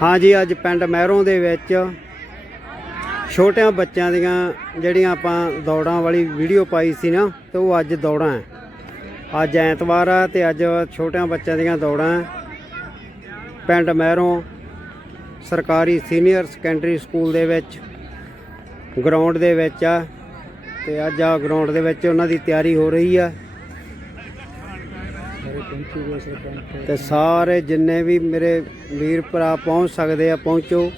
ਹਾਂਜੀ, ਅੱਜ ਪਿੰਡ ਮਹਿਰੋਂ ਦੇ ਵਿੱਚ ਛੋਟਿਆਂ ਬੱਚਿਆਂ ਦੀਆਂ ਜਿਹੜੀਆਂ ਆਪਾਂ ਦੌੜਾਂ ਵਾਲੀ ਵੀਡੀਓ ਪਾਈ ਸੀ ਨਾ, ਤੇ ਉਹ ਅੱਜ ਦੌੜਾਂ ਹੈ ਅੱਜ ਐਤਵਾਰ ਆ ਤੇ ਅੱਜ ਛੋਟਿਆਂ ਬੱਚਿਆਂ ਦੀਆਂ ਦੌੜਾਂ ਹੈ। ਪਿੰਡ ਮਹਿਰੋਂ ਸਰਕਾਰੀ ਸੀਨੀਅਰ ਸੈਕੰਡਰੀ ਸਕੂਲ ਦੇ ਵਿੱਚ, ਗਰਾਊਂਡ ਦੇ ਵਿੱਚ ਆ, ਤੇ ਅੱਜ ਆ ਗਰਾਊਂਡ ਦੇ ਵਿੱਚ ਉਹਨਾਂ ਦੀ ਤਿਆਰੀ ਹੋ ਰਹੀ ਆ ਤੇ ਸਾਰੇ ਜਿੰਨੇ ਵੀ ਮੇਰੇ ਵੀਰ ਭਰਾ ਪਹੁੰਚ ਸਕਦੇ ਆ, ਪਹੁੰਚੋ।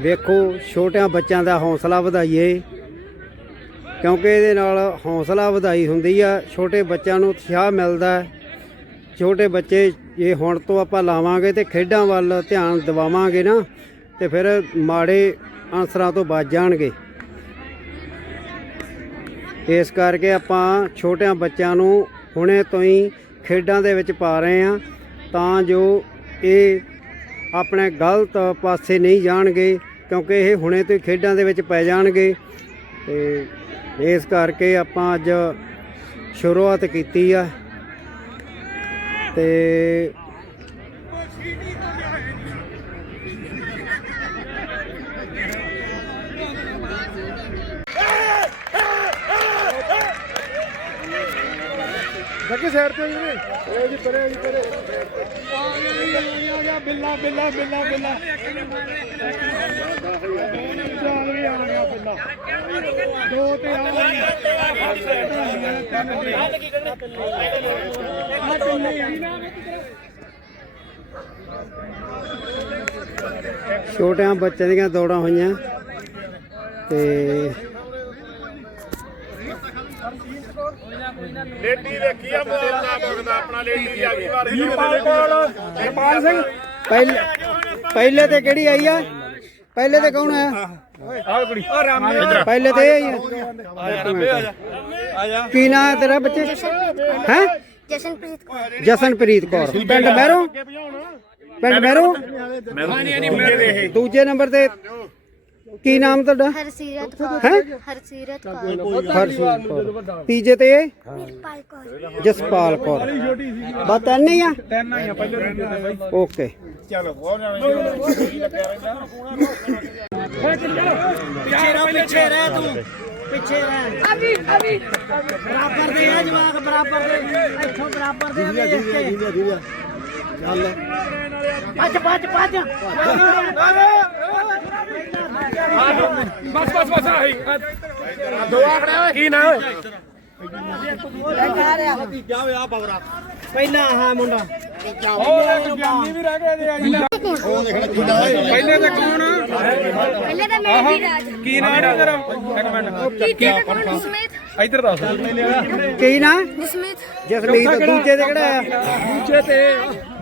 ਵੇਖੋ, ਛੋਟਿਆਂ ਬੱਚਿਆਂ ਦਾ ਹੌਸਲਾ ਵਧਾਈਏ। ਕਿਉਂਕਿ ਇਹਦੇ ਨਾਲ ਹੌਸਲਾ ਵਧਾਈ ਹੁੰਦੀ ਆ। ਛੋਟੇ ਬੱਚਿਆਂ ਨੂੰ ਉਤਸ਼ਾਹ ਮਿਲਦਾ ਛੋਟੇ ਬੱਚੇ ਜੇ ਹੁਣ ਤੋਂ ਆਪਾਂ ਲਾਵਾਂਗੇ ਤੇ ਖੇਡਾਂ ਵੱਲ ਧਿਆਨ ਦਿਵਾਵਾਂਗੇ ਨਾ, ਤੇ ਫਿਰ ਮਾੜੇ ਅਨਸਰਾਂ ਤੋਂ ਬਚ ਜਾਣਗੇ। ਇਸ ਕਰਕੇ ਆਪਾਂ ਛੋਟਿਆਂ ਬੱਚਿਆਂ ਨੂੰ ਹੁਣੇ ਤੋਂ ਹੀ ਖੇਡਾਂ ਦੇ ਵਿੱਚ ਪਾ ਰਹੇ ਹਾਂ ਤਾਂ ਜੋ ਇਹ ਆਪਣੇ ਗਲਤ ਪਾਸੇ ਨਹੀਂ ਜਾਣਗੇ, ਕਿਉਂਕਿ ਇਹ ਹੁਣੇ ਤੋਂ ਖੇਡਾਂ ਦੇ ਵਿੱਚ ਪੈ ਜਾਣਗੇ। ਤੇ ਇਸ ਕਰਕੇ ਆਪਾਂ ਅੱਜ ਸ਼ੁਰੂਆਤ ਕੀਤੀ ਆ। ਤੇ ਲੱਗੇ ਸਾਈਡ ਤੇ ਜੀ ਇਹ ਜੀ ਪਰੇ ਜੀ ਪਰੇ ਆ ਗਿਆ ਬਿੱਲਾ ਬਿੱਲਾ ਬਿੱਲਾ ਬਿੱਲਾ ਚੱਲ ਵੀ ਆ ਗਿਆ ਬਿੱਲਾ ਦੋ ਤੇ ਆ ਛੋਟਿਆਂ ਬੱਚਿਆਂ ਦੀਆਂ ਦੌੜਾਂ ਹੋਈਆਂ ਤੇ ਲੇਡੀ ਵੇਖੀ ਆ ਬੋਲਦਾ ਬਗਦਾ ਆਪਣਾ ਲੇਡੀ ਦੀ ਅਗਲੀ ਵਾਰ ਵੀਰਪਾਲ ਕੋਲ ਵੀਰਪਾਲ ਸਿੰਘ। ਪਹਿਲੇ ਪਹਿਲੇ ਤੇ ਕਿਹੜੀ ਆਈ ਆ? ਪਹਿਲੇ ਤੇ ਕੌਣ ਆਇਆ? ਆਹ ਕੁੜੀ। ਆ। ਰਾਮ ਪਹਿਲੇ ਤੇ ਆਈ ਆ। ਆ ਜਾ ਰੱਬੇ ਆ ਜਾ। ਆ ਜਾ। ਕੀ ਨਾਂ ਹੈ ਤੇਰਾ ਬੱਚੇ? ਹੈ? ਜਸ਼ਨਪ੍ਰੀਤ ਕੌਰ। ਜਸਨਪ੍ਰੀਤ ਕੌਰ। ਪਿੰਡ ਮਹਿਰੋਂ ਪਿੰਡ ਮਹਿਰੋਂ ਦੂਜੇ ਨੰਬਰ ਤੇ ਕੀ ਨਾਮ ਤੁਹਾਡਾ? ਹਰਸੀਰਤ ਕੌਰ। ਹੈਂ? ਹਰਸੀਰਤ ਕੌਰ। ਹਰਸ਼ੀਤ ਕੌਰ। ਤੀਜੇ ਤੇ ਵੀਰਪਾਲ ਕੌਰ। ਜਸਪਾਲ ਕੌਰ। ਬਸ ਤਿੰਨ ਹੀ ਆ? ਤਿੰਨ ਪਹਿਲੇ ਦਿਨ ਦੇ ਬਾਈ। ਓਕੇ। ਪਿੱਛੇ ਰਹਿ ਪਿੱਛੇ ਰਹਿ ਤੂੰ। ਪਿੱਛੇ ਰਹਿ। ਅਭੀ ਅਭੀ। ਬਰਾਬਰ ਦੇ ਆ ਜਵਾਕ ਬਰਾਬਰ ਦੇ। ਇੱਥੋਂ ਬਰਾਬਰ ਦੇ ਵੇਖ ਕੇ। ਭੱਜ ਭੱਜ ਭੱਜ ਬਸ ਬਸ ਬਸ ਆਹੀ। ਦੋ ਆਖੜੇ ਓਏ। ਕੀ ਨਾ ਓਏ? ਪਹਿਲਾਂ ਆਹ ਮੁੰਡਾ। ਉਹ ਗਿਆਨੀ ਵੀ ਰਹਿ ਗਏ ਦੇ। ਪਹਿਲੇ ਤੇ ਕੌਣ? ਪਹਿਲੇ ਤਾਂ ਮੈਂ ਵੀ ਰਾਜ। ਕੀ ਨਾਮ ਹੈ ਤੇਰਾ? ਇੱਕ ਮਿੰਟ। ਕੀ ਕੌਣ ਜਸਮੀਤ ਇੱਧਰ ਦੱਸ। ਕੀ ਨਾਂ? ਜਸਮੀਤ ਜਸਮੀਤ ਦੂਜੇ ਤੇ ਕਿਹੜਾ ਆ? ਦੂਜੇ ਤੇ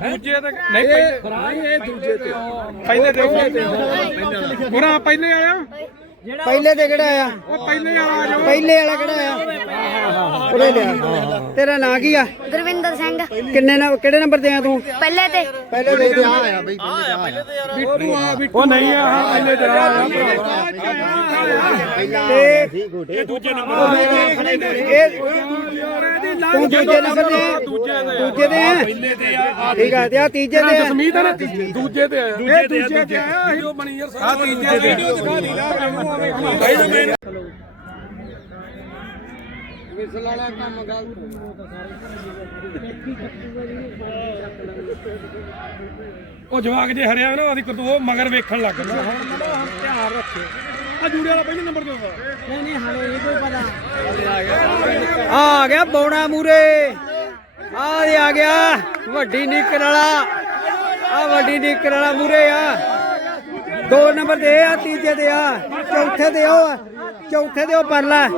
ਦੂਜੇ ਤੇ ਨਹੀਂ ਪਹਿਲੇ ਇਹ ਦੂਜੇ ਤੇ ਪਹਿਲੇ ਤੇ ਉਹਨਾਂ ਪਹਿਲੇ ਆਇਆ? ਪਹਿਲੇ ਤੇ ਕਿਹੜਾ ਆ ਉਹ ਪਹਿਲੇ ਆ ਜੋ ਪਹਿਲੇ ਵਾਲਾ ਕਿਹੜਾ ਆ ਉਹਦੇ ਲਿਆ ਤੇਰਾ ਨਾਂ ਕੀ ਆ? ਗੁਰਵਿੰਦਰ ਸਿੰਘ। ਕਿੰਨੇ ਨੰਬਰ ਕਿਹੜੇ ਨੰਬਰ ਤੇ ਆ ਤੂੰ? ਪਹਿਲੇ ਤੇ। ਪਹਿਲੇ ਤੇ ਆ। ਆਇਆ ਬਈ ਬਿੱਟੂ ਆ। ਬਿੱਟੂ। ਉਹ ਨਹੀਂ ਆ ਹਾਂ ਪਹਿਲੇ ਤੇ ਆ। ਤੇ ਇਹ ਦੂਜੇ ਨੰਬਰ ਇਹ ਤੂੰ ਦੂਜੇ ਨੰਬਰ ਤੇ ਆ? ਦੂਜੇ ਤੇ ਆ। ਪਹਿਲੇ ਤੇ ਆ ਠੀਕ ਆ ਤੇ ਆ ਤੀਜੇ ਤੇ ਆ। ਜਸਮੀਤ ਹੈ ਨਾ ਦੂਜੇ ਤੇ ਆਇਆ ਇਹ ਦੂਜੇ ਤੇ ਆਇਆ ਵੀਡੀਓ ਬਣੀ ਯਾਰ ਆ ਤੀਜੇ ਤੇ ਵੀਡੀਓ ਦਿਖਾ ਦੀ ਮੈਂ ਉਹ ਜਵਾਕ ਜੇ ਹਰਿਆ ਨਾ ਉਹਦੀ ਕਰਤੂ ਉਹ ਮਗਰ ਵੇਖਣ ਲੱਗ ਗਿਆ ਹੁਣ ਮੜਾ ਹੁਣ ਧਿਆਨ ਰੱਖੇ ਆ ਜੂੜੇ ਵਾਲਾ ਪਹਿਲੇ ਨੰਬਰ ਤੇ ਹੁੰਦਾ ਨਹੀਂ ਨਹੀਂ ਹਾਲੇ ਇਹ ਕੋਈ ਪਤਾ। ਆ ਗਿਆ ਬੌਣਾ ਮੂਰੇ। ਆ ਦੇ ਆ ਗਿਆ ਵੱਡੀ ਨੀਕਰ ਵਾਲਾ। ਆ ਵੱਡੀ ਨੀਕਰ ਵਾਲਾ ਮੂਰੇ ਆ। ਦੋ ਨੰਬਰ ਤੇ ਇਹ ਆ ਤੀਜੇ ਤੇ ਆ। ਚੌਥੇ ਤੇ ਉਹ ਆ। ਚੌਥੇ ਤੇ ਉਹ ਪਰਲਾ।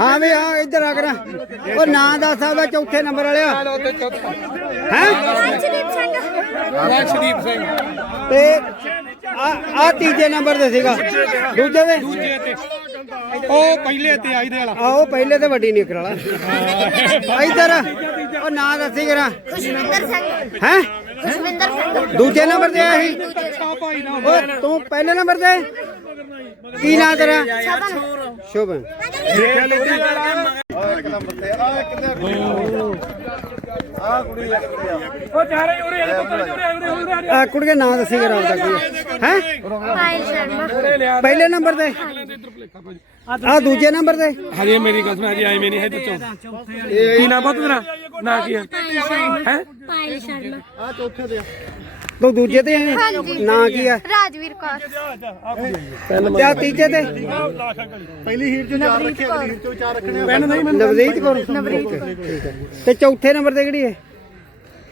ਹਾਂ ਵੀ ਹਾਂ ਇੱਧਰ ਆ ਕਰਾਂ। ਉਹ ਨਾਂ ਦੱਸ ਸਕਦਾ ਚੌਥੇ ਨੰਬਰ ਵਾਲਿਆ। ਹੈ? ਰਾਜਦੀਪ ਸਿੰਘ। ਰਾਜਦੀਪ ਸਿੰਘ। ਤੇ ਆ ਆ ਤੀਜੇ ਨੰਬਰ ਤੇ ਸੀਗਾ। ਦੂਜੇ ਤੇ? ਦੂਜੇ ਤੇ। ਉਹ ਪਹਿਲੇ ਤੇ ਆਈ ਦੇ ਵਾਲਾ। ਆ ਉਹ ਪਹਿਲੇ ਤੇ ਵੱਡੀ ਨੀਕਰ ਵਾਲਾ। ਇੱਧਰ ਉਹ ਨਾਂ ਦੱਸੀ ਕਰਾਂ। ਖੁਸ਼ਵਿੰਦਰ ਸਿੰਘ। ਹੈ? ਸਿੰਘ। ਦੂਜੇ ਨੰਬਰ ਤੇ ਆਇਆ ਸੀ। ਦੂਜੇ ਤੇ ਪਹਿਲੇ ਨੰਬਰ ਤੇ? ਕੀ ਨਾਂ ਤੇਰਾ? ਸਭਨ। ਸ਼ੁਭ ਉਹ ਚਾਰੇ ਉਰੇ ਆ ਪੁੱਤਰ ਉਰੇ ਉਰੇ ਉਰੇ ਆ ਕੁੜੀਏ ਨਾਂ ਦੱਸੀ ਕਰਾਂ ਦਾ ਕੀ ਹੈ? ਪਾਇਲ ਸ਼ਰਮਾ। ਪਹਿਲੇ ਨੰਬਰ ਤੇ? ਆ ਦੂਜੇ ਨੰਬਰ ਤੇ। ਹਜੇ ਮੇਰੀ ਗੱਲ ਸੁਣ ਹਜੇ ਆਈ ਮੇਰੀ ਹੈ ਤੇ ਚੌਂ ਕੀ ਨਾਮ ਪੁੱਤ ਤੇਰਾ? ਨਾਂ ਕੀ ਹੈ ਹੈ? ਪਾਇਲ ਸ਼ਰਮਾ। ਤੂੰ ਦੂਜੇ ਤੇ ਆਇਆ? ਹਾਂਜੀ। ਨਾਂ ਕੀ ਆ? ਰਾਜਵੀਰ ਕੌਰ। ਤੇ ਆ ਤੀਜੇ ਤੇ? ਪੈਨ ਨਹੀਂ ਨਵਦੀਪ ਕੌਰ। ਓਕੇ, ਠੀਕ ਹੈ ਤੇ ਚੌਥੇ ਨੰਬਰ ਤੇ ਕਿਹੜੀ ਹੈ?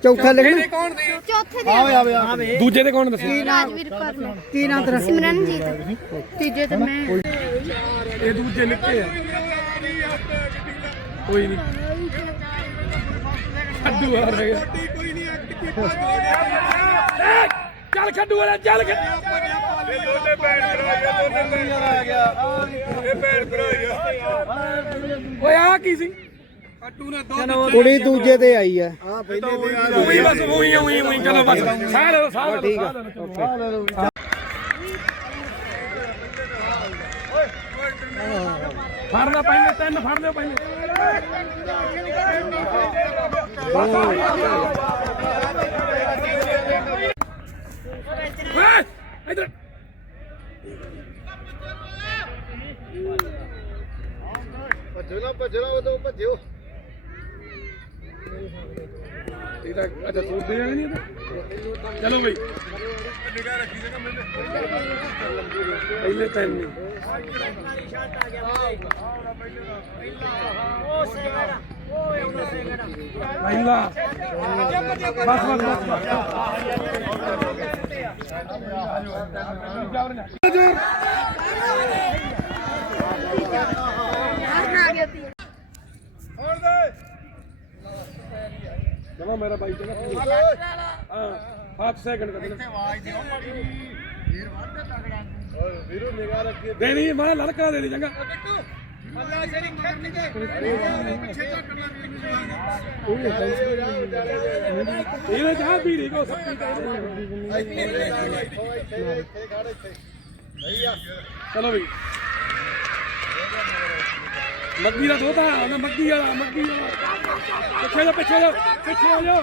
ਚੌਥਾ ਲਿਖਣਾ ਕੌਣ ਦੀ ਚੌਥੇ ਦੇ ਦੂਜੇ ਤੇ ਕੌਣ ਦੱਸੀ? ਰਾਜਵੀਰ ਕੌਰ ਨੇ। ਕੀ ਨਾਂ ਤੇਰਾ? ਸਿਮਰਨਜੀਤ। ਤੀਜੇ ਤੇ ਮੈਂ। ਇਹ ਦੂਜੇ ਨਿੱਕੇ ਆ। ਕੋਈ ਨਹੀਂ ਖੱਡੂ ਆ ਰਿਹਾ ਚੱਲ ਖੱਡੂ ਵਾਲਾ ਚੱਲ ਓਏ ਆ ਕੀ ਸੀ? ਖੱਡੂ ਨੇ ਦੋ ਕੁੜੀ ਦੂਜੇ ਤੇ ਆਈ ਆ। ਉਹੀ ਬਸ ਉਹੀ ਉਹੀ ਉਹੀ ਚਲੋ ਬਸ। ਸਾਹ ਲੈ ਲਓ ਸਾਹ ਲੈ ਲਓ ਠੀਕ ਆ। ਸਾਹ ਲੈ ਲਓ। ਫੜ ਲੈ ਪਹਿਲੇ ਤਿੰਨ ਫੜ ਲਿਓ ਪਹਿਲੇ ਇਧਰ। ਇਹਦਾ ਅੱਛਾ ਤੂੰ ਦੇ ਨਹੀਂ ਇਹਦਾ ਚਲੋ ਬਈ। ਪਹਿਲੇ ਤਿੰਨ ਨਹੀਂ। ਪਹਿਲਾ। ਬਸ ਬਸ ਬਸ ਬਸ। ਆ ਗਿਆ ਮੇਰਾ ਬਾਈ ਚਲੋ ਹਾਂ 5 ਸੈਕਿੰਡ ਕੱਢਣਾ ਵੀਰੋ ਨਿਗਾਹ ਰੱਖੀ ਦੇ ਨਹੀਂ, ਮੈਂ ਲੜਕਾ ਦੇ ਦੇ ਚੰਗਾ ਇਹਨੇ ਚਾਹ ਪੀ ਰਹੀ ਕੋ ਸੱਤੀ ਚਲੋ ਵੀ। ਮੱਗੀ ਦਾ ਦੋਤਾ, ਉਹਨੇ ਮੱਗੀ ਵਾਲਾ ਮੱਗੀ ਵਾਲਾ। ਪਿੱਛੇ ਜਾ ਪਿੱਛੇ ਜਾ ਪਿੱਛੇ ਹੋ ਜਾ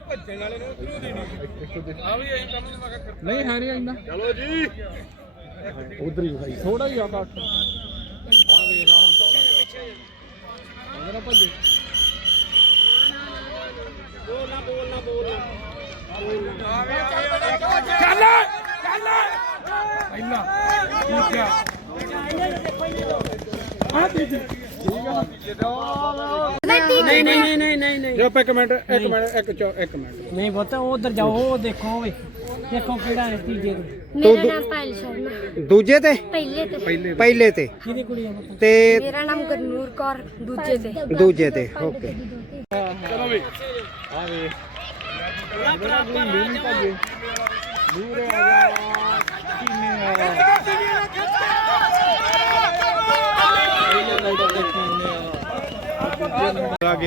ਭੱਜਣ ਵਾਲੇ ਨੂੰ ਉਧਰੋਂ ਦੀ। ਨਹੀਂ ਆ ਵੀ ਐਂ ਕੰਮ ਨੂੰ ਮੈਂ ਨਹੀਂ ਹੈ ਨਹੀਂ ਆਂਦਾ ਚਲੋ ਜੀ। ਉਧਰ ਹੀ ਭਾਈ ਥੋੜਾ ਹੀ ਆ ਕੱਟ ਆ ਵੇ ਰਾਹ ਦੌੜਾ ਜਾ ਭੱਜੇ ਚੱਲ। ਚੱਲ। ਪਹਿਲਾ ਆ ਆ ਤੀਜੀ ਨਹੀਂ ਨਹੀਂ ਨਹੀਂ। ਜੋ ਇੱਕ ਮਿੰਟ ਇੱਕ ਮਿੰਟ ਇੱਕ ਚੋ ਇੱਕ ਮਿੰਟ। ਨਹੀਂ ਪੁੱਤ ਉਧਰ ਜਾਓ ਉਹ ਦੇਖੋ ਓਏ। ਦੇਖੋ ਕਿਹੜਾ ਹੈ ਤੀਜੇ ਤੇ। ਮੇਰਾ ਨਾਮ ਪਾਇਲ ਸ਼ਰਮਾ। ਦੂਜੇ ਤੇ? ਪਹਿਲੇ ਤੇ। ਪਹਿਲੇ ਤੇ। ਕਿਹਦੀ ਕੁੜੀ ਆ ਪੁੱਤ? ਤੇ ਮੇਰਾ ਨਾਮ ਗੁਰਨੂਰ ਕੌਰ ਦੂਜੇ ਤੇ। ਦੂਜੇ ਤੇ ਓਕੇ। ਚਲੋ ਵੀ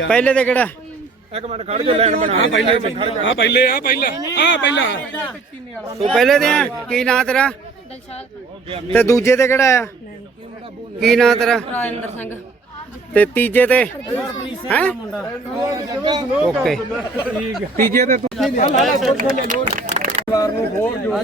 ਪਹਿਲੇ ਤੇ ਕਿਹੜਾ? ਇੱਕ ਮਿੰਟ ਖੜ ਜਾ ਲਾਈਨ ਬਣਾ। ਆ ਪਹਿਲੇ ਆ ਪਹਿਲੇ ਆ ਪਹਿਲਾ। ਆ ਪਹਿਲਾ। ਤੂੰ ਪਹਿਲੇ ਤੇ ਆ ਕੀ ਨਾਂ ਤੇਰਾ? ਤੇ ਦੂਜੇ ਤੇ ਕਿਹੜਾ ਆ? ਕੀ ਨਾਂ ਤੇਰਾ? ਰਾਜਿੰਦਰ ਸਿੰਘ। ਤੇ ਤੀਜੇ ਤੇ? ਹੈ? ਓਕੇ। ਤੀਜੇ ਤੇ ਤੂੰ ਵਾਰ ਨੂੰ ਹੋਰ ਜੋੜ